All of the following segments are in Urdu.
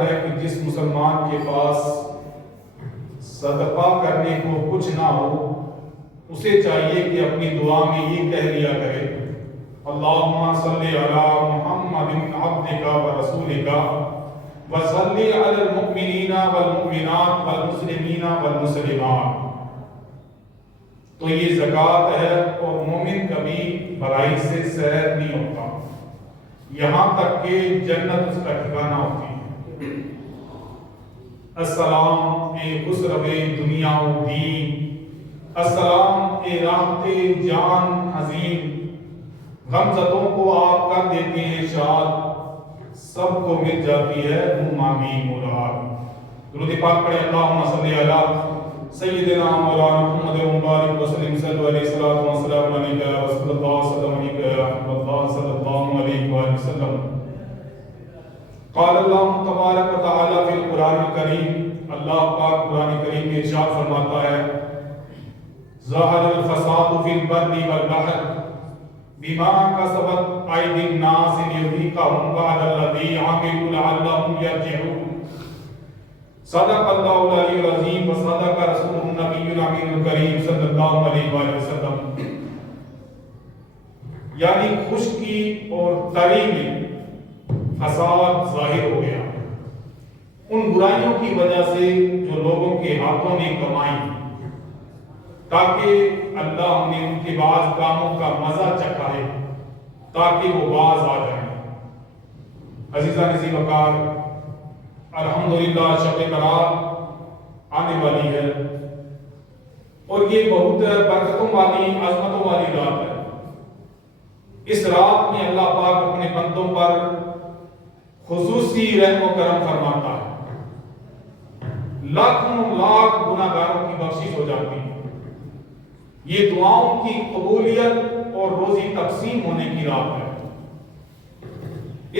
آتا ہے کہ جس مسلمان کے پاس صدقہ کرنے کو کچھ نہ ہو اسے چاہیے کہ اپنی دعا میں یہ کہہ لیا کرے اللہم صلی علی محمد عبدک و رسولک و صلی علی المؤمنین والمؤمنات والمسلمین والمسلمات۔ تو یہ زکوٰۃ ہے، اور مومن کبھی برائی سے سیر نہیں ہوتا یہاں تک کہ جنت اس کا ٹھکانہ ہوتی ہے۔ السلام اے خسرو دنیا و دین، السلام اے راحت جان عظیم، غمزدوں کو آپ کر دیتے ہیں شاد، سب کو مل جاتی ہے منہ مانگی مراد۔ درود پاک پڑھیں اللہم صلی علی سیدنا مولانا محمد مبارک وسلم صلی علیہ الصلوۃ والسلام علیک یا رسول اللہ صلی اللہ علیہ وسلم۔ قال اللہ تبارک و تعالی فی القرآن الکریم، اللہ پاک قرآن کریم میں ارشاد فرماتا ہے ظہر الفساد فی البر والبحر بما کسبت ایدی الناس لیذیقہم بعض الذی عملوا لعلہم یرجعون۔ صدق اللہ العلی العظیم و صدق رسول النبی الامین الکریم صلی اللہ علیہ وآلہ وسلم۔ یعنی خشکی اور تری میں فساد ظاہر ہو گیا ان برائیوں کی وجہ سے جو لوگوں کے ہاتھوں نے کمائی، تاکہ اللہ نے ان کے بعض کاموں کا مزہ چکھائے تاکہ وہ باز آ جائیں۔ عزیزان ذی وقار، الحمدللہ شب برات آنے والی ہے، اور یہ بہت برکتوں والی عظمتوں والی رات ہے۔ اس رات میں اللہ پاک اپنے بندوں پر خصوصی رحم و کرم فرماتا ہے، لاکھوں لاکھ گناہگاروں کی بخشش ہو جاتی ہے۔ یہ دعاؤں کی قبولیت اور روزی تقسیم ہونے کی رات ہے۔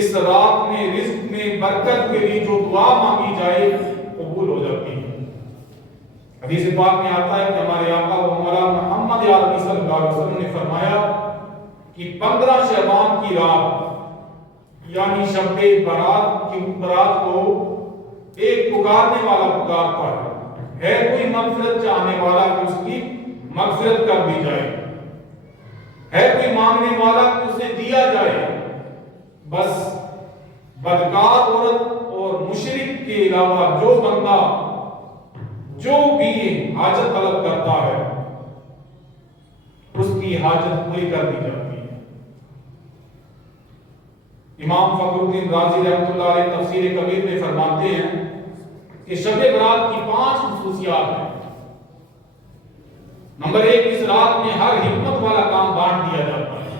اس رات میں رزق میں برکت کے لیے جو دعا مانگی جائے قبول ہو جاتی ہے۔ حدیث پاک میں آتا ہے کہ ہمارے آقا و مولا محمد عربی صلی اللہ علیہ وسلم نے فرمایا کہ 15 شعبان کی رات یعنی شب برات کی برات کو ایک پکارنے والا پکارتا ہے کوئی مغفرت چاہنے والا کہ اس کی مغفرت کر دی جائے، ہے کوئی مانگنے والا کہ اسے دیا جائے۔ بس بدکار عورت اور مشرک کے علاوہ جو بندہ جو بھی حاجت طلب کرتا ہے اس کی حاجت پوری کر دی جاتی ہے۔ امام فخر الدین رازی رحمۃ اللہ علیہ تفسیر کبیر میں فرماتے ہیں کہ شب برات کی 5 خصوصیات ہیں۔ نمبر 1، اس رات میں ہر حکمت والا کام بانٹ دیا جاتا ہے۔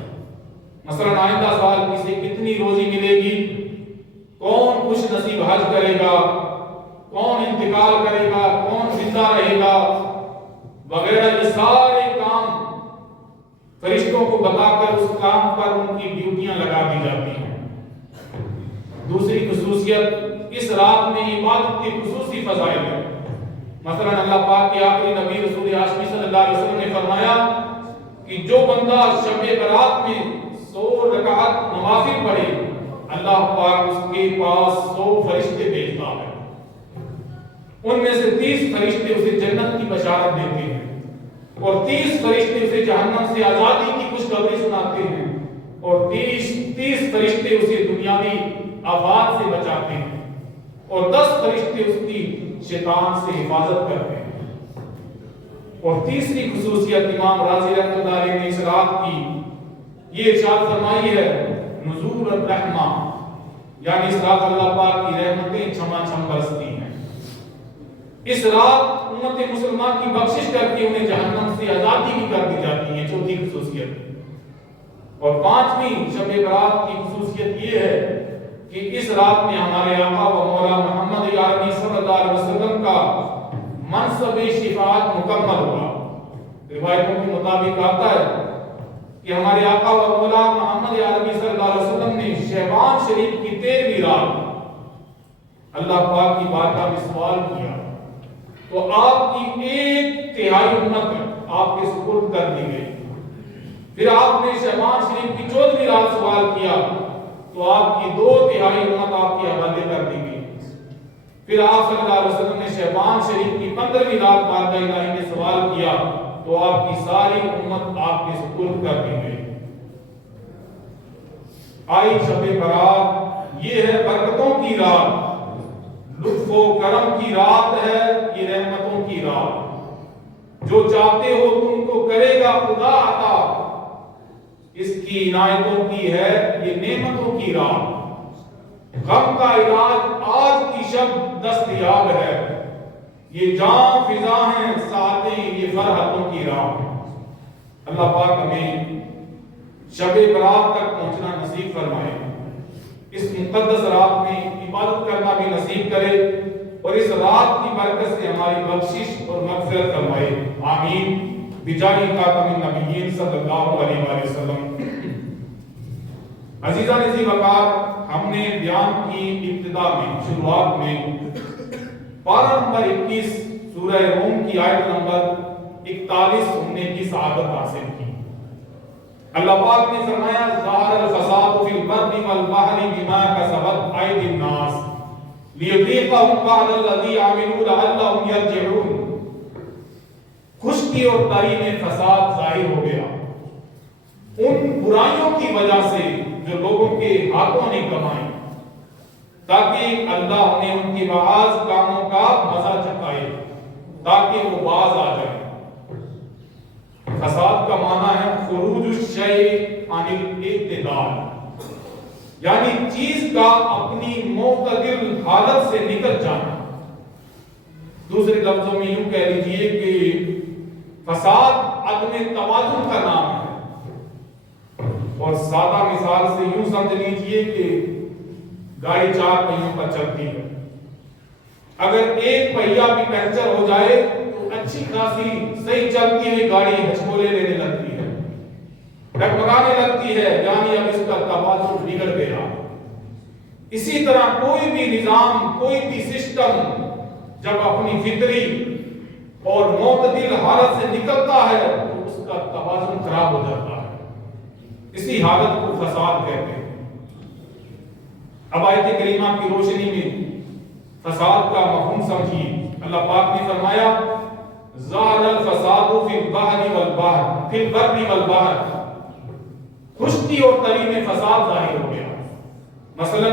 مثلا آئندہ سال کسی کتنی روزی ملے گی، کون خوش نصیب حج کرے گا، کون انتقال کرے گا، کون زندہ رہے گا وغیرہ، یہ سارے کام فرشتوں کو بتا کر اس کام پر ان کی ڈیوٹیاں لگا دی جاتی ہیں۔ دوسری خصوصیت، اس رات میں عبادت کی خصوصی فضائل ہے۔ مثلا اللہ پاک کے آخری نبی رسول ہاشمی صلی اللہ علیہ وسلم نے فرمایا کہ جو بندہ شب برات میں 100 رکعت نوافل پڑھے اللہ پاک اس کے پاس 100 فرشتے بھیجتا ہے، ان میں سے 30 فرشتے اسے جنت کی بشارت دیتے ہیں اور 30 فرشتے اسے جہنم سے آزادی کی خوشخبری سناتے ہیں اور 30 فرشتے اسے دنیاوی آفات سے بچاتے ہیں اور 10 فرشتے اس کی شیطان سے حفاظت کرتے ہیں۔ اور تیسری خصوصیت امام رازی رحمۃ اللہ علیہ نے اس رات کی یہ ارشاد فرمائی ہے نزول الرحمہ، یعنی اس رات اللہ پاک کی رحمتیں چھما چھم برستی ہیں۔ اس رات امت مسلمان کی بخشش کر کے انہیں جہنم سے آزادی بھی کر دی جاتی ہے، چوتھی خصوصیت۔ اور 5ویں شب برات کی خصوصیت یہ ہے کہ اس رات میں ہمارے آقا و مولا محمد عربی صلی اللہ علیہ وسلم کا منصب شفاعت مکمل ہوا۔ روایتوں کے مطابق آتا ہے کہ ہمارے آقا و مولا محمد عربی صلی اللہ علیہ وسلم نے شعبان شریف کی 13ویں رات اللہ پاک کی بارگاہ میں سوال کیا تو آپ کی 1/3 امت آپ کے سپرد کر دی گئی۔ پھر آپ نے شعبان شریف کی 14ویں رات سوال کیا تو آپ کی 2/3 امت آپ کے حوالے کر دی گئی۔ پھر آپ صلی اللہ علیہ وسلم نے شعبان شریف کی 15ویں رات بارگاہ الہی میں سوال کیا تو آپ کی ساری امت آپ کے سپرد کر دی گئی۔ آئی شب برات، یہ ہے برکتوں کی رات، لطف و کرم کی رات ہے، یہ رحمتوں کی رات، جو چاہتے ہو تم کو کرے گا خدا عطا، اس کی عنایتوں کی ہے یہ نعمتوں کی رات، غم کا علاج آج کی شب دستیاب ہے، یہ جان فضا ہیں ساتیں یہ فرحتوں کی رات۔ اللہ پاک ہمیں شب برات تک پہنچنا نصیب فرمائے، اس مقدس رات میں عبادت کرنا بھی نصیب کرے، اور اس رات کی برکت سے ہماری بخشش اور مغفرت فرمائے، آمین بجاہ خاتم النبیین صلی اللہ علیہ وآلہ وسلم۔ عزیزان ذی وقار، ہم نے بیان کی ابتدا میں شروعات میں پارہ نمبر 21 سورہ روم کی آیت نمبر 41 سننے کی سعادت حاصل کی۔ اللہ پاک نے فرمایا ظاہر الفساد فی البر والبحر بما کسبت ایدی الناس لیذیقہم بعض الذی عملوا لعلہم یرجعون۔ خشکی اور تری میں فساد ظاہر ہو گیا ان برائیوں کی وجہ سے جو لوگوں کے ہاتھوں نے کمائی، تاکہ اللہ انہیں ان کی بعض کاموں کا مزہ چکھائے تاکہ وہ باز آ جائیں۔ فساد کا معنی ہے خروج الشیء عن الاعتدال، یعنی چیز کا اپنی معتدل حالت سے نکل جانا۔ دوسرے لفظوں میں یوں کہہ لیجئے کہ فساد عدم توازن کا نام ہے، اور سادہ مثال سے یوں سمجھ لیجئے کہ گاڑی 4 پہیوں پر چلتی ہے، اگر ایک پہیا بھی پنچر ہو جائے تو اچھی خاصی صحیح چلتی ہوئی گاڑی ہچکولے لینے لگتی ہے، ڈگمگانے لگتی ہے، یعنی اب اس کا توازن بگڑ گیا۔ اسی طرح کوئی بھی نظام، کوئی بھی سسٹم جب اپنی فطری اور معتدل حالت سے نکلتا ہے تو اس کا توازن خراب ہو جاتا ہے، اسی حالت کو فساد کہتے ہیں۔ اب آیت کریمہ کی روشنی میں فساد کا مفہوم سمجھیے۔ اللہ پاک نے فرمایا ظاہر الفساد فی البحر والبحر، فی البر والبحر، خشکی اور تری میں فساد ظاہر ہو گیا۔ مثلا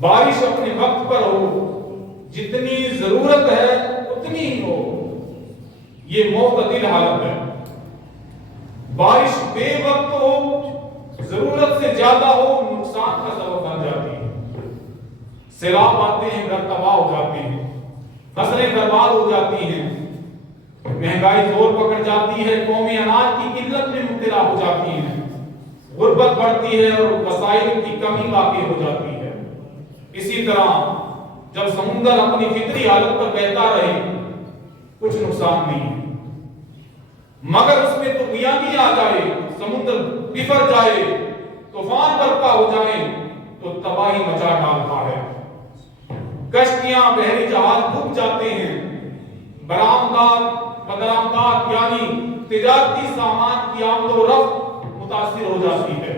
بارش اپنے وقت پر ہو، جتنی ضرورت ہے اتنی ہی ہو، یہ معتدل حالت ہے۔ بارش بے وقت ہو، ضرورت سے زیادہ ہو، نقصان کا سبب بن جاتی ہے۔ سیلاب آتے ہیں، گھر تباہ ہو جاتے ہیں، فصلیں برباد ہو جاتی ہیں، مہنگائی زور پکڑ جاتی ہے، قومی اناج کی قلت میں مبتلا ہو جاتی ہیں، غربت بڑھتی ہے اور وسائل کی کمی واقع ہو جاتی ہے۔ اسی طرح جب سمندر اپنی فطری حالت پر بہتا رہے کچھ نقصان نہیں ہے، مگر اس میں طغیانی آ جائے، سمندر بفر جائے، طوفان برپا ہو جائے تو تباہی مچا ڈالتا ہے۔ کشتیاں، بحری جہاز ڈوب جاتے ہیں، برآمدات یعنی تجارتی سامان کی آمد و رفت متاثر ہو جاتی ہے،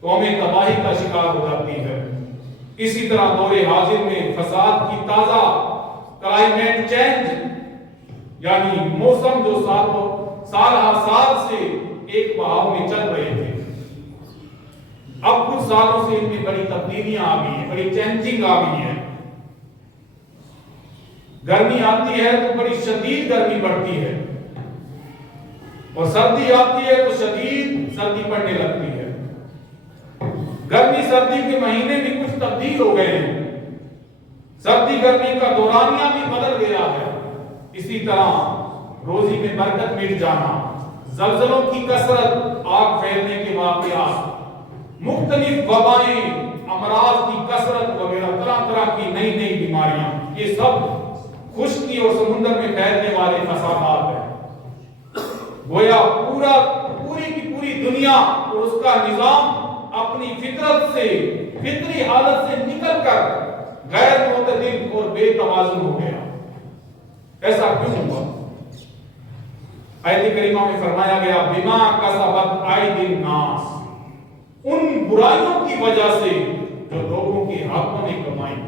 قومیں تباہی کا شکار ہو جاتی ہے۔ اسی طرح دور حاضر میں فساد کی تازہ کلائمیٹ چینج یعنی موسم جو سال ہر سال سے ایک بہاؤ میں چل رہے تھے، اب کچھ سالوں سے ان میں بڑی تبدیلیاں آ گئی ہیں، بڑی چینجنگ آ گئی ہے۔ گرمی آتی ہے تو بڑی شدید گرمی پڑتی ہے، اور سردی آتی ہے تو شدید سردی پڑنے لگتی ہے۔ گرمی سردی کے مہینے بھی کچھ تبدیل ہو گئے ہیں، سردی گرمی کا دورانیہ بھی بدل گیا ہے۔ اسی طرح روزی میں برکت مٹ جانا، زلزلوں کی کثرت، آگ پھیلنے کے واقعات، مختلف وبائیں، امراض کی کثرت وغیرہ، طرح طرح کی نئی نئی بیماریاں، یہ سب خشکی اور سمندر میں پھیلنے والے فسادات ہیں۔ گویا پوری کی پوری دنیا اور اس کا نظام اپنی فطرت سے، فطری حالت سے نکل کر غیر معتدل اور بے توازن ہو گیا۔ ایسا کیوں ہوا؟ آیت کریمہ میں فرمایا گیا بما کسبت ایدی الناس، ان برائیوں کی وجہ سے جو لوگوں کے ہاتھوں نے کمائی۔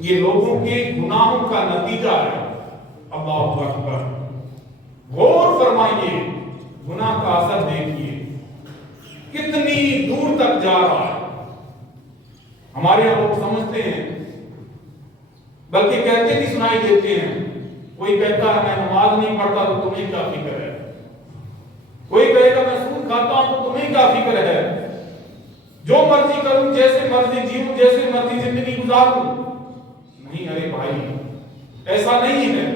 یہ لوگوں کے گناہوں کا نتیجہ ہے۔ اللہ اکبر، غور فرمائیے، گناہ کا اثر دیکھیے کتنی دور تک جا رہا ہے۔ ہمارے یہاں لوگ سمجھتے ہیں، بلکہ کہتے بھی سنائی دیتے ہیں، کوئی کہتا ہے میں نماز نہیں پڑھتا تو تمہیں کیا فکر ہے، کوئی کہے گا میں سود کھاتا ہوں تو تمہیں کیا فکر ہے، جو مرضی کروں، جیسے مرضی جیوں، جیسے مرضی زندگی گزاروں۔ نہیں، ارے بھائی ایسا نہیں ہے۔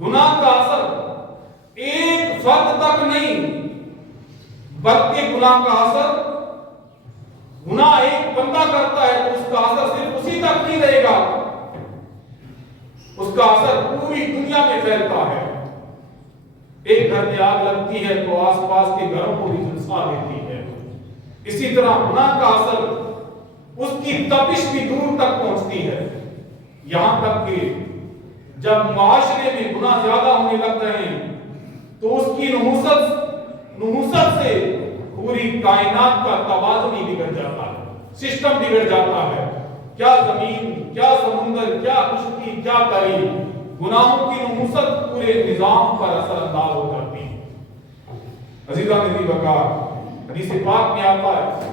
گناہ کا اثر ایک فرد تک نہیں، بلکہ گناہ کا اثر، گناہ ایک بندہ کرتا ہے تو اس کا اثر صرف اسی تک نہیں رہے گا، اس کا اثر پوری دنیا میں پھیلتا ہے۔ ایک گھر میں آگ لگتی ہے تو آس پاس کے گھروں کو بھی جھلسا دیتی ہے۔ اسی طرح گناہ کا اثر، اس کی تپش بھی دور تک پہنچتی ہے، یہاں تک کہ جب معاشرے میں گناہ زیادہ ہونے لگ رہے ہیں تو اس کی نحوست سے پوری کائنات کا توازن ہی بگڑ جاتا ہے، سسٹم بگڑ جاتا ہے۔ کیا زمین، کیا سمندر، کیا خشکی، کیا تری، گناہوں کی نحوست پورے نظام پر اثر انداز ہو جاتی ہے۔ عزیزان نبی وقار، حدیث پاک میں آتا ہے،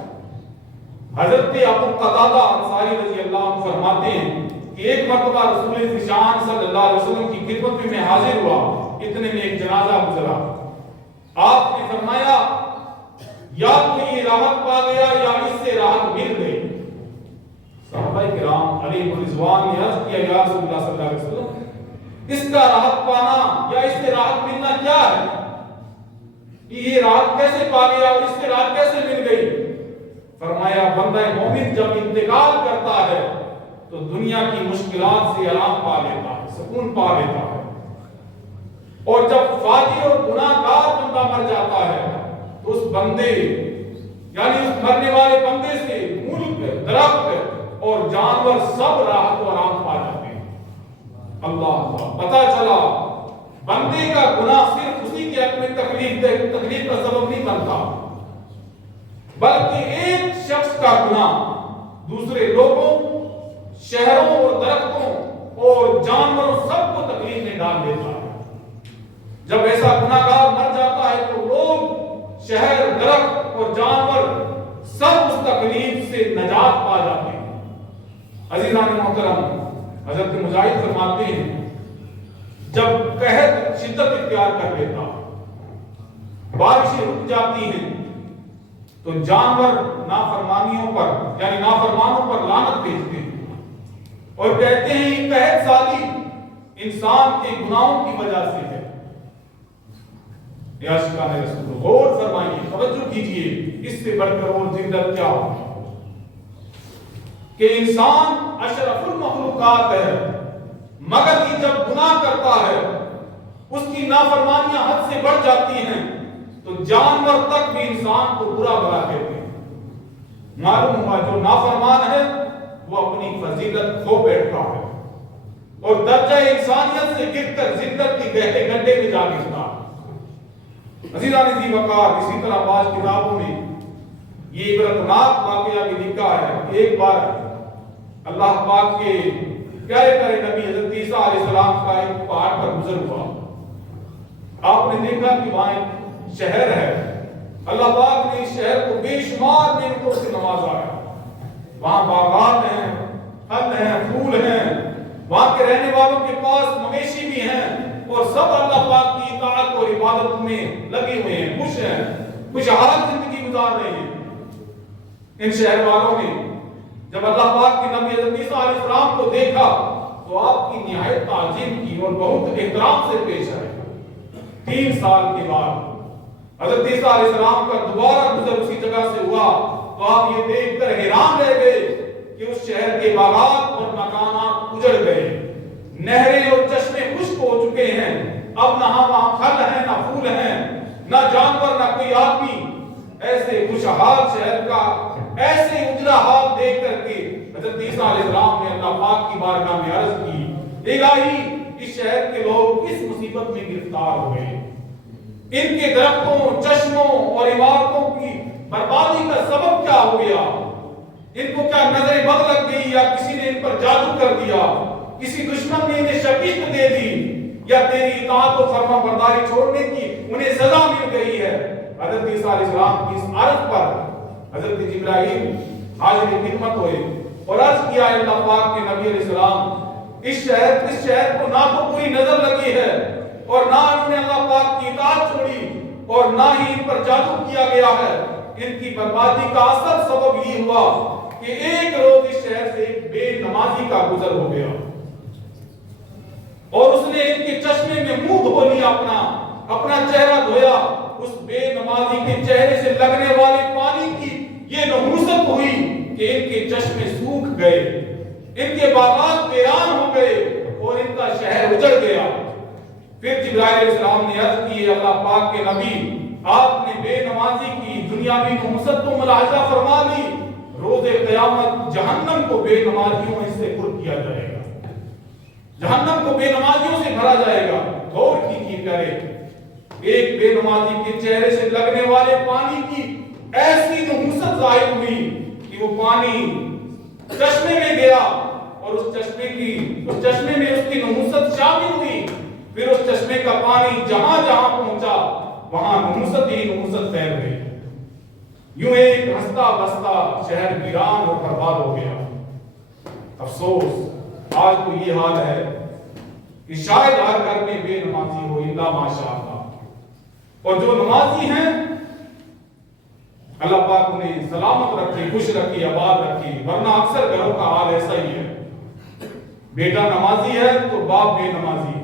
حضرت ابو قتادہ انصاری رضی اللہ عنہ فرماتے ہیں کہ ایک مرتبہ رسول ذیشان صلی اللہ علیہ وسلم کی خدمت میں حاضر ہوا، اتنے میں ایک جنازہ گزرا۔ آپ نے فرمایا یا تو یہ راحت پا گیا یا اس سے راحت مل گئی۔ صحابہ کرام علیہ رضوان نے عرض کیا یا رسول اللہ صلی اللہ علیہ وسلم، اس کا راحت پانا یا اس سے راحت ملنا کیا ہے؟ یہ راحت کیسے پا گیا اور اس سے راحت کیسے مل گئی؟ فرمایا بندہ مومن جب انتقال کرتا ہے تو دنیا کی مشکلات سے آرام پا لیتا ہے، سکون پا لیتا ہے، اور جب فاجر اور گناہ گار بندہ مر جاتا ہے تو اس بندے، یعنی اس مرنے والے بندے سے ملک، درخت اور جانور سب راحت و آرام پا جاتے ہیں۔ اللہ پتہ چلا بندے کا گناہ صرف اسی کے حق میں تکلیف کا سبب نہیں بنتا، بلکہ ایک شخص کا گناہ دوسرے لوگوں، شہروں اور درختوں اور جانوروں سب کو تکلیف میں ڈال دیتا ہے۔ جب ایسا گناہ گار مر جاتا ہے تو لوگ، شہر، درخت اور جانور سب اس تکلیف سے نجات پا جاتے ہیں۔ عزیزان محترم، حضرت مجاہد فرماتے ہیں جب قحط شدت اختیار کر لیتا، بارشیں رک جاتی ہیں تو جانور نافرمانیوں پر، یعنی نافرمانوں پر لعنت بھیجتے ہیں اور کہتے ہیں یہ قحط سالی انسان کے گناہوں کی وجہ سے ہے۔ یا عاشقان رسول، غور فرمائیے، توجہ کیجئے، اس سے بڑھ کر اور ذلت کیا ہو کہ انسان اشرف المخلوقات ہے، مگر یہ جب گناہ کرتا ہے، اس کی نافرمانیاں حد سے بڑھ جاتی ہیں تو جانور تک بھی انسان کو برا بلا کہتے ہیں۔ معلوم ہوا جو نافرمان ہے وہ اپنی فضیلت کھو بیٹھتا ہے اور درجہ انسانیت سے گر کر ذلت کی گہرے گڈھے میں جا گرتا ہے۔ عزیزان ذی وقار، اسی طرح بعض کتابوں میں یہ عبرتناک واقعہ بھی لکھا ہے کہ ایک بار اللہ پاک کے پیارے پیارے نبی حضرت عیسیٰ علیہ السلام کا ایک پہاڑ پر گزر ہوا۔ آپ نے دیکھا کہ وہاں ایک شہر ہے، اللہ پاک نے اس شہر کو بے شمار نعمتوں سے نوازا ہے، وہاں باغات ہیں، پھل ہیں، پھول ہیں، وہاں کے رہنے والوں کے پاس مویشی بھی ہیں اور سب اللہ پاک کی اطاعت اور عبادت میں لگے ہوئے ہیں، خوشحال زندگی گزار رہے ہیں۔ ان شہر والوں نے جب اللہ پاک کے نبی حضرت عیسیٰ علیہ السلام کو دیکھا تو آپ کی نہایت تعظیم کی اور بہت احترام سے پیش آئے۔ 3 سال کے بعد حضرت عیسیٰ علیہ السلام کا دوبارہ گزر اسی جگہ سے ہوا تو آپ یہ دیکھ کر حیران رہ گئے کہ اس شہر کے باغات اور مکانات اجڑ گئے، نہریں اور چشمے خشک ہو چکے ہیں، اب نہ وہاں پھل ہیں نہ پھول ہیں، نہ جانور نہ کوئی آدمی۔ ایسے خوشحال شہر کا ایسے اجڑا حال دیکھ کر کے حضرت عیسیٰ علیہ السلام نے اللہ پاک کی بارگاہ میں عرض کی، الہی اس شہر کے لوگ کس مصیبت میں گرفتار ہو گئے، ان کے درختوں، چشموں اور عمارتوں کی بربادی کا سبب کیا ہو گیا؟ ان کو کیا نظر بد لگ گئی یا کسی نے ان پر جادو کر دیا، کسی دشمن نے انہیں شکست دے دی، یا تیری اطاعت و فرما برداری چھوڑنے کی انہیں سزا مل گئی ہے؟ حضرت عیسیٰ علیہ السلام کی اس عرض پر حضرت جبرائیل حاضر خدمت ہوئے اور عرض کیا ہے اللہ پاک کے نبی علیہ السلام، اس شہر کو نہ تو کوئی نظر لگی ہے اور نہ انہوں نے اللہ پاک کی اطاعت چھوڑی اور نہ ہی ان پر جادو کیا گیا ہے، ان کی بربادی کا اصل سبب یہ ہوا کہ ایک روز اس شہر سے ایک بے نمازی کا گزر ہو گیا اور اس نے ان کے چشمے میں منہ دھو لیا، اپنا چہرہ دھویا، اس بے نمازی کے چہرے سے لگنے والے پانی کی یہ نحوست ہوئی کہ ان کے چشمے سوکھ گئے، ان کے باغات ویران ہو گئے اور ان کا شہر اجڑ گیا۔ پھر جبرائیل علیہ السلام نے عرض کی، اللہ پاک کے نبی، آپ نے بے نمازی کی دنیاوی نحوست تو ملاحظہ فرما لی، روز قیامت جہنم کو بے نمازیوں سے پر کیا جائے گا، جہنم کو بے نمازیوں سے بھرا جائے گا۔ غور کیجیے کرے، ایک بے نمازی کے چہرے سے لگنے والے پانی کی ایسی نحوست ظاہر ہوئی کہ وہ پانی چشمے میں گیا اور اس چشمے میں اس کی نحوست شامل ہوئی، پھر اس چشمے کا پانی جہاں جہاں پہنچا وہاں نحوست ہی نحوست پھیل گئی، یوں ایک ہنستا بستا شہر ویران اور برباد ہو گیا۔ افسوس آج تو یہ حال ہے کہ شاید ہر گھر میں بے نمازی ہو الا ماشاءاللہ، اور جو نمازی ہیں اللہ پاک انہیں سلامت رکھے، خوش رکھے، آباد رکھے، ورنہ اکثر گھروں کا حال ایسا ہی ہے، بیٹا نمازی ہے تو باپ بے نمازی ہے،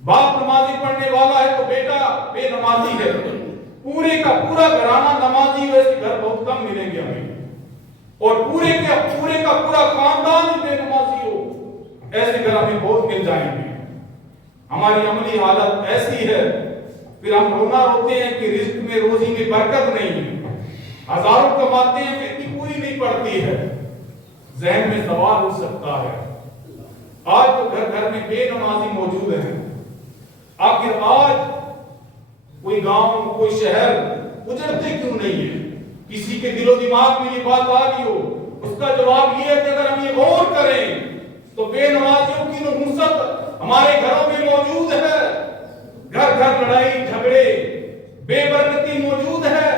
باپ نمازی پڑھنے والا ہے تو بیٹا بے نمازی ہے، پورے کا پورا گھرانہ نمازی ہو ایسے گھر بہت کم ملیں گے ہمیں، اور پورے کا پورا خاندان ہی بے نمازی ہو ایسے گھر ہمیں بہت مل جائیں گے۔ ہماری عملی حالت ایسی ہے، پھر ہم رونا روتے ہیں کہ رزق میں روزی میں برکت نہیں ہے، ہزاروں کماتے ہیں پھر بھی پوری نہیں پڑتی ہے۔ ذہن میں سوال ہو سکتا ہے، آج تو گھر گھر میں بے نمازی موجود ہیں، آخر آج کوئی گاؤں کوئی شہر اجڑتے کیوں نہیں ہے؟ کسی کے دل و دماغ میں یہ بات آ گئی ہو، اس کا جواب یہ ہے کہ اگر ہم یہ غور کریں تو بے نمازیوں کی نحوست ہمارے گھروں میں موجود ہے، گھر گھر لڑائی جھگڑے بے برکتی موجود ہے،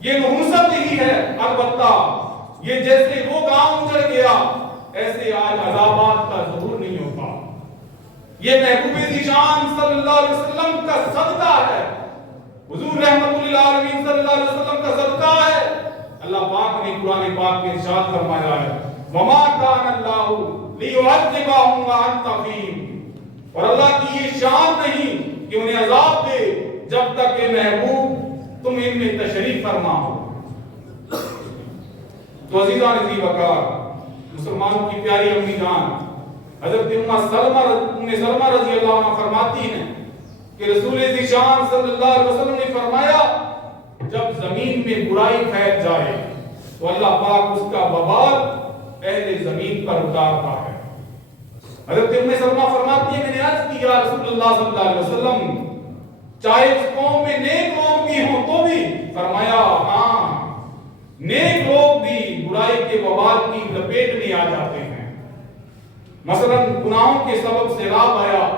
یہ نحوست ہی ہے۔ البتہ یہ جیسے وہ گاؤں اجڑ گیا ایسے آج عذابات کا ظہور نہیں ہوتا، یہ محبوب ذیشان صلی اللہ علیہ وسلم کا صدقہ ہے، حضور رحمت للعالمین صلی اللہ علیہ وسلم کا صدقہ ہے۔ اللہ پاک نے قرآن پاک میں ارشاد فرمایا ہے، وَمَا كَانَ اللَّهُ لِيُعَذِّبَهُمْ وَأَنْتَ فِيهِمْ، اور اللہ کی یہ شان نہیں کہ انہیں عذاب دے جب تک کہ محبوب تم ان میں تشریف فرما ہو۔ تو عزیزان ذی وقار، مسلمانوں کی پیاری امی جان حضرت ام سلمہ رضی اللہ عنہ فرماتی ہیں کہ رسول ذیشان صلی اللہ علیہ وسلم نے فرمایا، جب زمین میں برائی پھیل جائے تو اللہ پاک اس کا وبال اہل زمین پر اتارتا ہے۔ حضرت ام سلمہ فرماتی ہیں، میں نے عرض کی یا رسول اللہ صلی اللہ علیہ وسلم، چاہے اس قوم میں نیک لوگ بھی ہوں تو بھی؟ فرمایا ہاں، نیک لوگ بھی برائی کے وبال کی لپیٹ میں آ جاتے ہیں۔ مثلا گناہوں کے سبب سیلاب آیا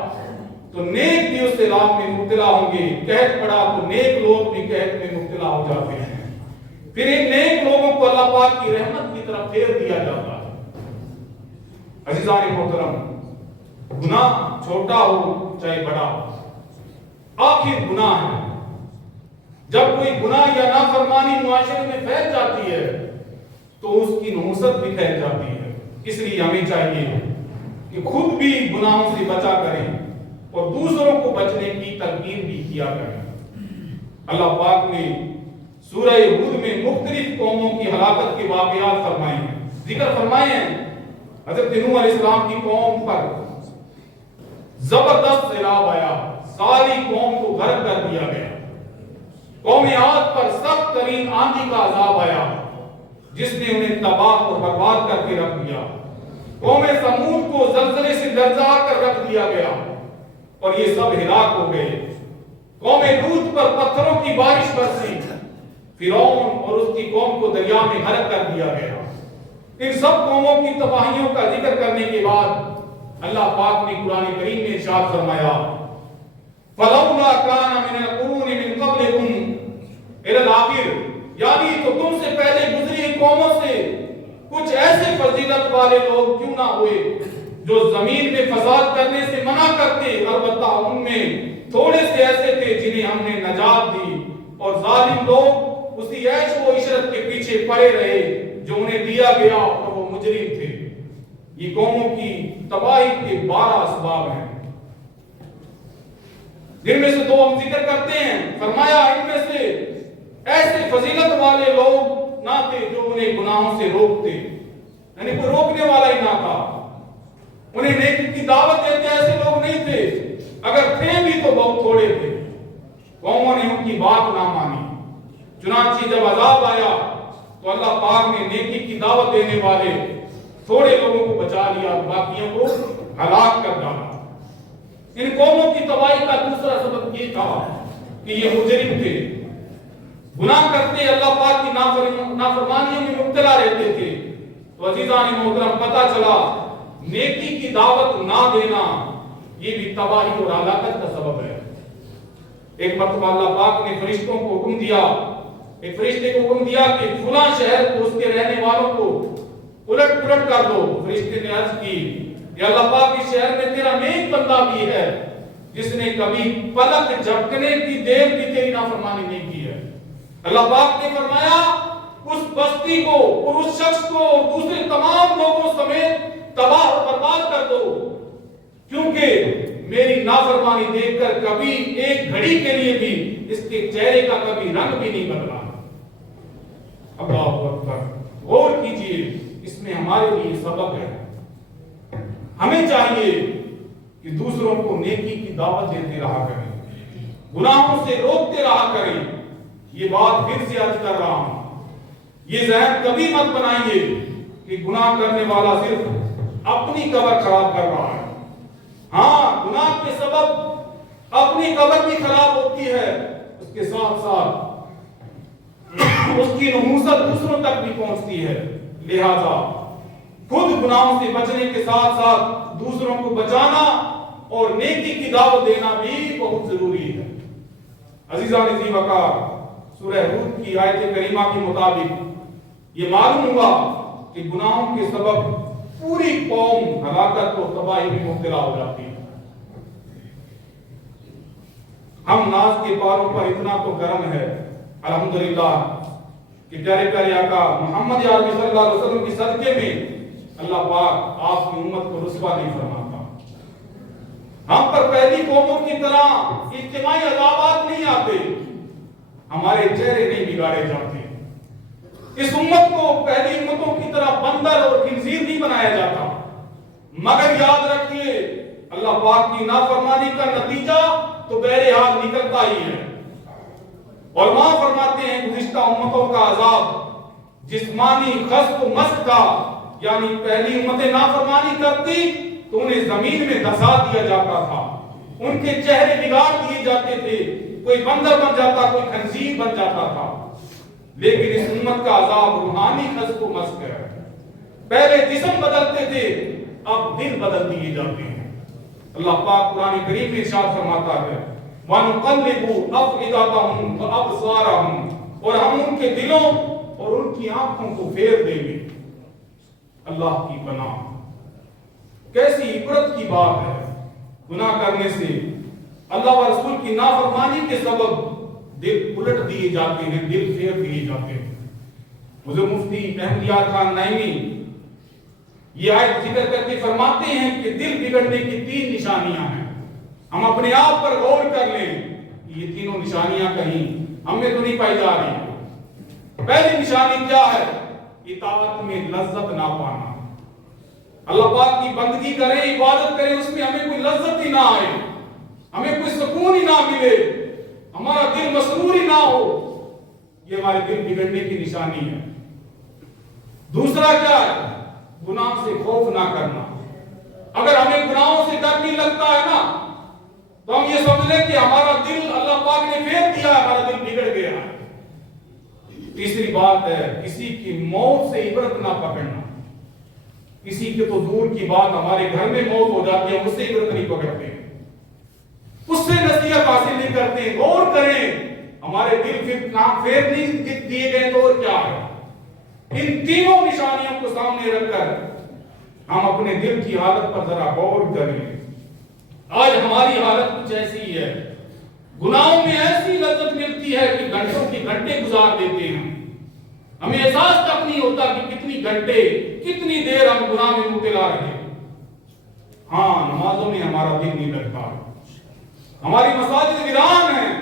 تو نیک بھی اس سیلاب میں مبتلا ہوں گے، قحط پڑا تو نیک لوگ بھی قحط میں مبتلا ہو جاتے ہیں، پھر ان نیک لوگوں کو اللہ پاک کی رحمت کی طرف پھیر دیا جاتا ہے۔ عزیزان محترم، گناہ چھوٹا ہو چاہے بڑا ہو، آخر گناہ ہے۔ جب کوئی گناہ یا نافرمانی معاشرے میں پھیل جاتی ہے تو اس کی نحوست بھی پھیل جاتی ہے، اس لیے ہمیں چاہیے کہ خود بھی گناہوں سے بچا کریں اور دوسروں کو بچنے کی تلقین بھی کیا کریں۔ اللہ پاک نے سورہ ہود میں مختلف قوموں کی ہلاکت کے واقعات فرمائے ہیں، ذکر فرمائے ہیں۔ حضرت نوح علیہ السلام کی قوم پر زبردست سیلاب آیا، ساری قوم کو غرق کر دیا گیا۔ قوم عاد پر سخت ترین آندھی کا عذاب آیا جس نے انہیں تباہ اور برباد کر کے رکھ دیا۔ قوم سمود کو زلزلے سے لرزا کر رکھ دیا گیا اور یہ سب ہلاک ہو گئے۔ قوم لوط پر پتھروں کی بارش برسی، فرعون اور اس کی قوم کو دریا میں غرق کر دیا گیا۔ ان سب قوموں کی تباہیوں کا ذکر کرنے کے بعد اللہ پاک نے قرآن کریم میں ارشاد فرمایا فَلَوْلَا كَانَ مِنَ الْقُرُونِ مِن قَبْلِكُمْ إِلَى الْآخِرِ، یعنی تو تم سے پہلے گزری قوموں سے کچھ ایسے فضیلت والے لوگ کیوں نہ ہوئے جو زمین میں فساد کرنے سے منع کرتے، البتہ ان میں تھوڑے سے ایسے تھے جنہیں ہم نے نجات دی، اور ظالم لوگ اسی عیش و عشرت کے پیچھے پڑے رہے جو انہیں دیا گیا اور وہ مجرم تھے۔ یہ قوموں کی تباہی کے 12 اسباب ہیں، جن میں سے 2 ہم ذکر کرتے ہیں۔ فرمایا ان میں سے ایسے فضیلت والے لوگ نہ تھے جو انہیں گناہوں سے روکتے، یعنی کوئی روکنے والا ہی نہ تھا، انہیں نیکی کی دعوت دیتے ایسے لوگ نہیں تھے، اگر تھے بھی تو بہت تھوڑے تھے۔ قوموں نے ان کی بات نہ مانی، چنانچہ جب عذاب آیا تو اللہ پاک نے نیکی کی دعوت دینے والے تھوڑے لوگوں کو بچا لیا، باقیوں کو ہلاک کر ڈالا۔ ان قوموں کی تباہی کا دوسرا سبب یہ تھا کہ یہ مجرم تھے، گناہ کرتے، اللہ پاک کی نافرمانیوں میں مبتلا رہتے تھے۔ تو عزیزان محترم، پتہ چلا نیکی کی دعوت نہ دینا یہ بھی تباہی اور ہلاکت کا سبب ہے۔ ایک مرتبہ اللہ پاک نے فرشتوں کو حکم دیا، ایک فرشتے کو حکم دیا کہ فلاں شہر کو اس کے رہنے والوں کو الٹ پلٹ کر دو۔ فرشتے نے عرض کی کہ اللہ پاک اس شہر میں تیرا نیک بندہ بھی ہے جس نے کبھی پلک جھپکنے کی دیر بھی تیری نافرمانی نہیں کی ہے۔ اللہ پاک نے فرمایا اس بستی کو اور اس شخص کو اور دوسرے تمام لوگوں سمیت تباہ اور برباد کر دو، کیونکہ میری نافرمانی دیکھ کر کبھی ایک گھڑی کے لیے بھی اس کے چہرے کا کبھی رنگ بھی نہیں بدلا۔ اللہ اکبر، غور کیجئے، اس میں ہمارے لیے سبق ہے۔ ہمیں چاہیے کہ دوسروں کو نیکی کی دعوت دیتے رہا کریں، گناہوں سے روکتے رہا کریں۔ یہ بات پھر سے عرض کر رہا ہوں، یہ ذہن کبھی مت بنائیے کہ گناہ کرنے والا صرف اپنی قبر خراب کر رہا ہے۔ ہاں، گناہ کے سبب اپنی قبر بھی خراب ہوتی ہے، اس کے ساتھ ساتھ اس کی نحوست دوسروں تک بھی پہنچتی ہے۔ لہذا خود گناہوں سے بچنے کے ساتھ ساتھ دوسروں کو بچانا اور نیکی کی دعوت دینا بھی بہت ضروری ہے۔ عزیزان ذی وقار، سورہ ہود کی آیت کریمہ کے مطابق یہ معلوم ہوا کہ گناہوں کے سبب پوری قوم ہلاکت اور تباہی میں مبتلا ہو جاتی ہے۔ ہم ناز کے پاروں پر اتنا تو گرم ہے الحمدللہ کہ پیارے پیارے آقا محمد عربی صلی اللہ علیہ وسلم کی صدقے میں اللہ پاک آپ کی امت کو رسوا نہیں فرماتا۔ ہم پر پہلی قوموں کی طرح اجتماعی عذابات نہیں آتے، ہمارے چہرے نہیں بگاڑے جاتے۔ اس امت کو پہلی امتوں کی طرح بندر اور خنزیر نہیں بنایا جاتا، مگر یاد رکھیے اللہ پاک کی نافرمانی کا نتیجہ تو بہرحال نکلتا ہی ہے۔ علماء فرماتے ہیں گزشتہ امتوں کا عذاب جسمانی خسف و مسخ کا، یعنی پہلی امتیں نافرمانی کرتی تو انہیں زمین میں دھسا دیا جاتا تھا، ان کے چہرے بگاڑ دیے جاتے تھے، کوئی بندر بن جاتا، کوئی خنزیر بن جاتا تھا۔ لیکن اس امت کا عذاب روحانی خسف و مسخ ہے، پہلے جسم بدلتے تھے، اب دل بدل دیے جاتے ہیں۔ اللہ پاک قرآن کریم میں ارشاد فرماتا ہے وَنُقَلِّبُ أَفْئِدَتَهُمْ وَأَبْصَارَهُمْ، اور ہم ان کے دلوں اور ان کی آنکھوں کو پھیر دیں گے۔ اللہ کی پناہ، کیسی عبرت کی بات ہے۔ گناہ کرنے سے اللہ و رسول کی نافرمانی کے سبب دل الٹ دیے جاتے ہیں، دل پھیر دیے جاتے ہیں۔ حضرت مفتی احمد یار خان نعیمی یہ آیت ذکر کر کے فرماتے ہیں کہ دل بگڑنے کی 3 نشانیاں ہیں۔ ہم اپنے آپ پر غور کر لیں کہ یہ تینوں نشانیاں کہیں ہم میں تو نہیں پائی جا رہی۔ پہلی نشانی کیا ہے؟ اطاعت میں لذت نہ پانا۔ اللہ پاک کی بندگی کریں، عبادت کریں، اس میں ہمیں کوئی لذت ہی نہ آئے، ہمیں کوئی سکون ہی نہ ملے، ہمارا دل مسرور ہی نہ ہو، یہ ہمارے دل بگڑنے کی نشانی ہے۔ دوسرا کیا ہے؟ گناہ سے خوف نہ کرنا۔ اگر ہمیں گناہوں سے ڈر نہیں لگتا ہے نا تو ہم یہ سمجھ لیں کہ ہمارا دل اللہ پاک نے پھیر دیا ہے، ہمارا دل بگڑ گیا ہے۔ تیسری بات ہے کسی کی موت سے عبرت نہ پکڑنا. کسی کے تو دور کی بات ہمارے گھر میں موت ہو جاتی ہے اس سے عبرت نہیں پکڑتے ہیں, اس سے نصیحت حاصل نہیں کرتے. غور کریں ہمارے دل پھیر نہیں دیے گئے تو اور کیا ہے. ان تینوں نشانیوں کو سامنے رکھ کر ہم اپنے دل کی حالت پر ذرا غور کریں. آج ہماری حالت کچھ ایسی ہی ہے, گناہوں میں ایسی لذت ملتی ہے کہ گھنٹوں کے گھنٹے گزار دیتے ہیں, ہمیں احساس تک نہیں ہوتا کہ کتنی گھنٹے کتنی دیر ہم گناہ میں مبتلا رہے. ہاں نمازوں میں ہمارا دل نہیں لگتا, ہماری مساجد ویران ہیں,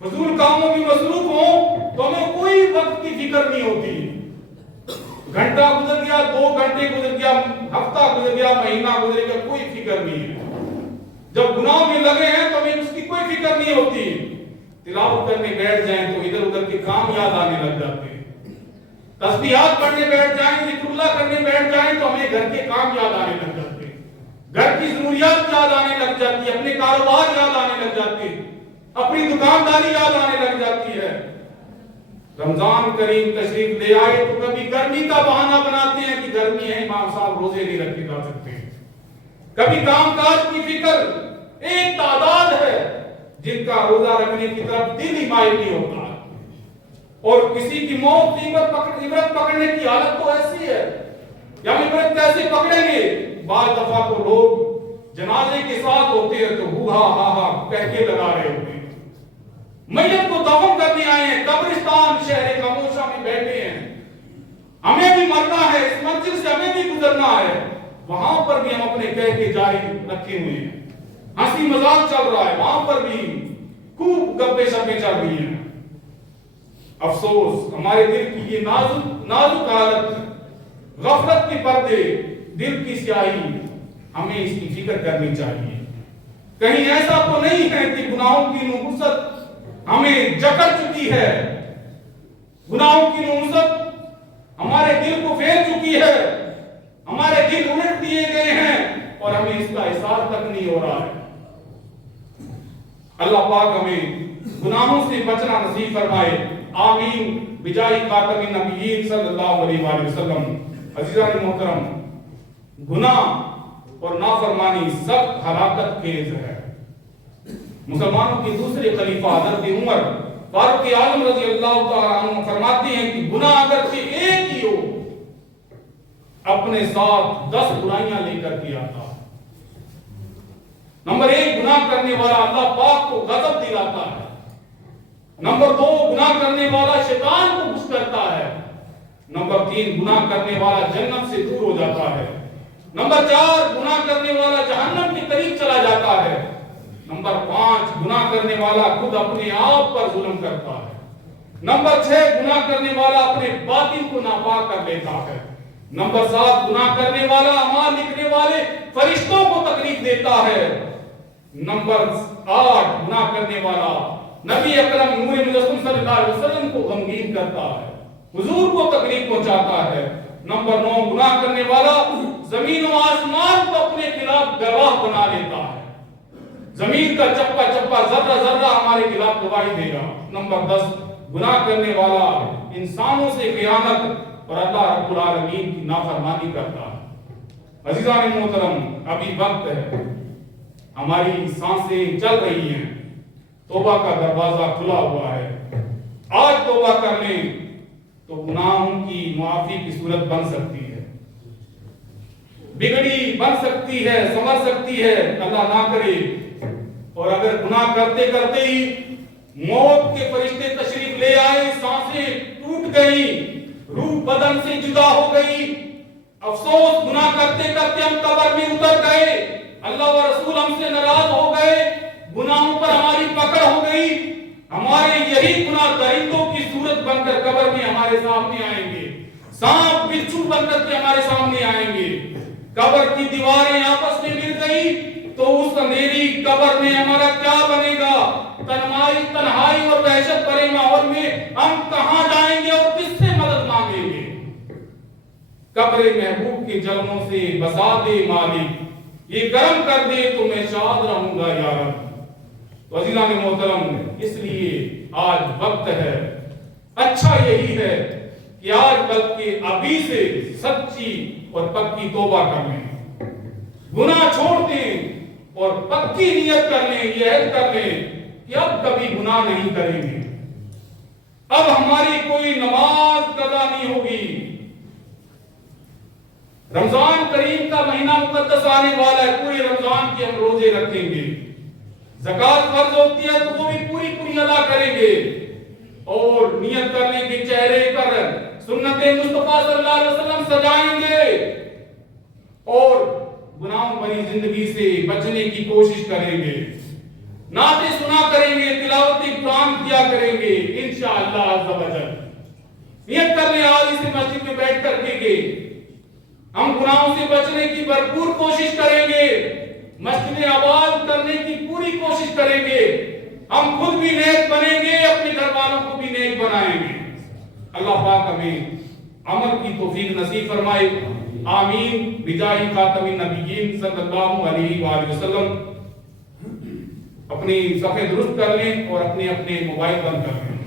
فضول کاموں میں مصروف ہوں تو ہمیں کوئی وقت کی فکر نہیں ہوتی. گھنٹہ گزر گیا, 2 گھنٹے گزر گیا, ہفتہ گزر گیا, مہینہ گزر گیا, کوئی فکر نہیں ہے. جب گناہ میں لگے ہیں تو ہمیں اس کی کوئی فکر نہیں ہوتی. تلاوت کرنے بیٹھ جائیں تو ادھر ادھر کے کام یاد آنے لگ جاتے ہیں. تسبیحات پڑھنے بیٹھ جائیں, ذکر اللہ کرنے بیٹھ جائیں تو ہمیں گھر کے کام یاد آنے لگ جاتے ہیں, گھر کی ضروریات یاد آنے لگ جاتی ہے, اپنے کاروبار یاد آنے لگ جاتے ہیں, اپنی دکانداری یاد آنے لگ جاتی ہے. رمضان کریم تشریف لے آئے تو کبھی گرمی کا بہانہ بناتے ہیں کہ گرمی ہے امام صاحب روزے نہیں رکھے جا سکتے. کبھی کام کاج کی فکر, ایک تعداد ہے جن کا روزہ رکھنے کی طرف دل ہی مائل نہیں ہوتا. اور کسی کی موت کی عبرت پکڑنے کی حالت تو ایسی ہے کہ ہم عبرت کیسے پکڑیں گے. بعض دفعہ تو لوگ جنازے کے ساتھ ہوتے ہیں تو ہو ہا ہا ہا کہہ کے لگا رہے ہوتے ہیں. میت کو دفن کرنے آئے ہیں, قبرستان شہر خاموشہ میں بیٹھے ہیں, ہمیں بھی مرنا ہے, اس منزل سے ہمیں بھی گزرنا ہے, وہاں پر بھی ہم اپنے کہہ کے جاری رکھے ہوئے ہیں. ہنسی مذاق چل رہا ہے, وہاں پر بھی خوب گپے شپیں چل رہی ہیں. افسوس ہمارے دل کی یہ نازک حالت, غفلت کے پردے, دل کی سیاہی, ہمیں اس کی فکر کرنی چاہیے. کہیں ایسا تو نہیں ہے کہ گناہوں کی نحوست ہمیں جکڑ چکی ہے, گناہوں کی نحوست ہمارے دل کو پھیر چکی ہے, ہمارے دل الٹ دیے گئے ہیں اور ہمیں اس کا احساس تک نہیں ہو رہا ہے. اللہ پاک ہمیں گناہوں سے بچنا نصیب فرمائے. آمین بجاہ خاتم النبیین صلی اللہ علیہ وآلہ وسلم. عزیزان محترم, گناہ اور نافرمانی سخت ہلاکت خیز ہے. مسلمانوں کے دوسرے خلیفہ حضرت عمر فاروق عالم رضی اللہ تعالیٰ عنہ فرماتے ہیں کہ گناہ اگرچہ ایک ہی ہو اپنے ساتھ 10 برائیاں لے کر کے آتا. نمبر 1, گناہ کرنے والا اللہ پاک کو غضب دلاتا ہے. نمبر 2, گناہ کرنے والا شیطان کو خوش کرتا ہے. نمبر 3, گناہ کرنے والا جنت سے دور ہو جاتا ہے. نمبر 4, گناہ کرنے والا جہنم کے قریب چلا جاتا ہے. نمبر 5, گناہ کرنے والا خود اپنے آپ پر ظلم کرتا ہے. نمبر 6, گناہ کرنے والا اپنے باطن کو ناپاک کر لیتا ہے. نمبر 7, گناہ کرنے والا اعمال لکھنے والے فرشتوں کو تکلیف دیتا ہے. نمبر 8, گناہ کرنے والا نبی اکرم نور مجسم صلی اللہ علیہ وسلم کو غمگین کرتا ہے, حضور کو تکلیف پہنچاتا ہے. نمبر 9, گناہ کرنے والا زمین و آسمان کو اپنے خلاف گواہ بنا لیتا ہے. زمین کا چپا چپا ذرہ ذرہ ہمارے خلاف گواہی دے گا. نمبر 10, گناہ کرنے والا انسانوں سے خیانت اور اللہ رب العالمین کی نافرمانی کرتا ہے. عزیزان محترم, ابھی وقت ہے, ہماری سانسیں چل رہی ہیں, توبہ کا دروازہ کھلا ہوا ہے. آج توبہ کر لیں تو گناہوں کی معافی کی صورت بن سکتی ہے, بگڑی بن سکتی ہے, سنور سکتی ہے, اللہ نہ کرے. اور اگر گناہ کرتے کرتے ہی موت کے فرشتے تشریف لے آئے, سانسیں ٹوٹ گئی, روح بدن سے جدا ہو گئی, افسوس گناہ کرتے کرتے ہم قبر میں اتر گئے, اللہ و رسول ہم سے ناراض ہو گئے, گناہوں پر ہماری پکڑ ہو گئی, ہمارے یہی گناہ درندوں کی صورت بن کر قبر میں ہمارے سامنے آئیں گے, سانپ بچھو بن کر کے ہمارے سامنے آئیں گے. قبر کی دیواریں آپس میں مل گئی تو اس اندھیری قبر میں ہمارا کیا بنے گا؟ تنہائی اور وحشت بھرے ماحول میں ہم کہاں جائیں گے اور کس سے مدد مانگیں گے؟ قبر محبوب کے جلموں سے بسا دے مالک, یہ کرم کر دے تو میں شاد رہوں گا یا رب. عزیزان محترم, اس لیے آج وقت ہے اچھا یہی ہے کہ آج بلکہ ابھی سے سچی اور پکی توبہ کر لیں، گناہ چھوڑ دیں اور پکی نیت کر لیں، یہ عہد کر لیں کہ اب کبھی گناہ نہیں کریں گے، اب ہماری کوئی نماز قضا نہیں ہوگی۔ رمضان کریم کا مہینہ مقدس آنے والا ہے، پورے رمضان کے ہم روزے رکھیں گے، زکوٰۃ فرض ہوتی ہے تو وہ بھی پوری پوری ادا کریں گے، اور نیت کر لیں کہ چہرے پر سنت مصطفیٰ صلی اللہ علیہ وسلم سجائیں گے، اور گناہوں بھری زندگی سے بچنے کی کوشش کریں گے، نعتیں سنا کریں گے، تلاوت قرآن کیا کریں گے انشاءاللہ عز و جل۔ نیت کر لیں آج اسے مسجد میں بیٹھ کر کے ہم گناہوں سے بچنے کی بھرپور کوشش کریں گے، مسجد آباد کرنے کی پوری کوشش کریں گے، ہم خود بھی نیک بنیں گے، اپنے گھر والوں کو بھی نیک بنائیں گے۔ اللہ پاک ہمیں عمل کی توفیق نصیب فرمائے، آمین بجاہ خاتم النبیین صلی اللہ علیہ وآلہ وسلم۔ اپنی صفحے درست کر لیں اور اپنے موبائل بند کر لیں۔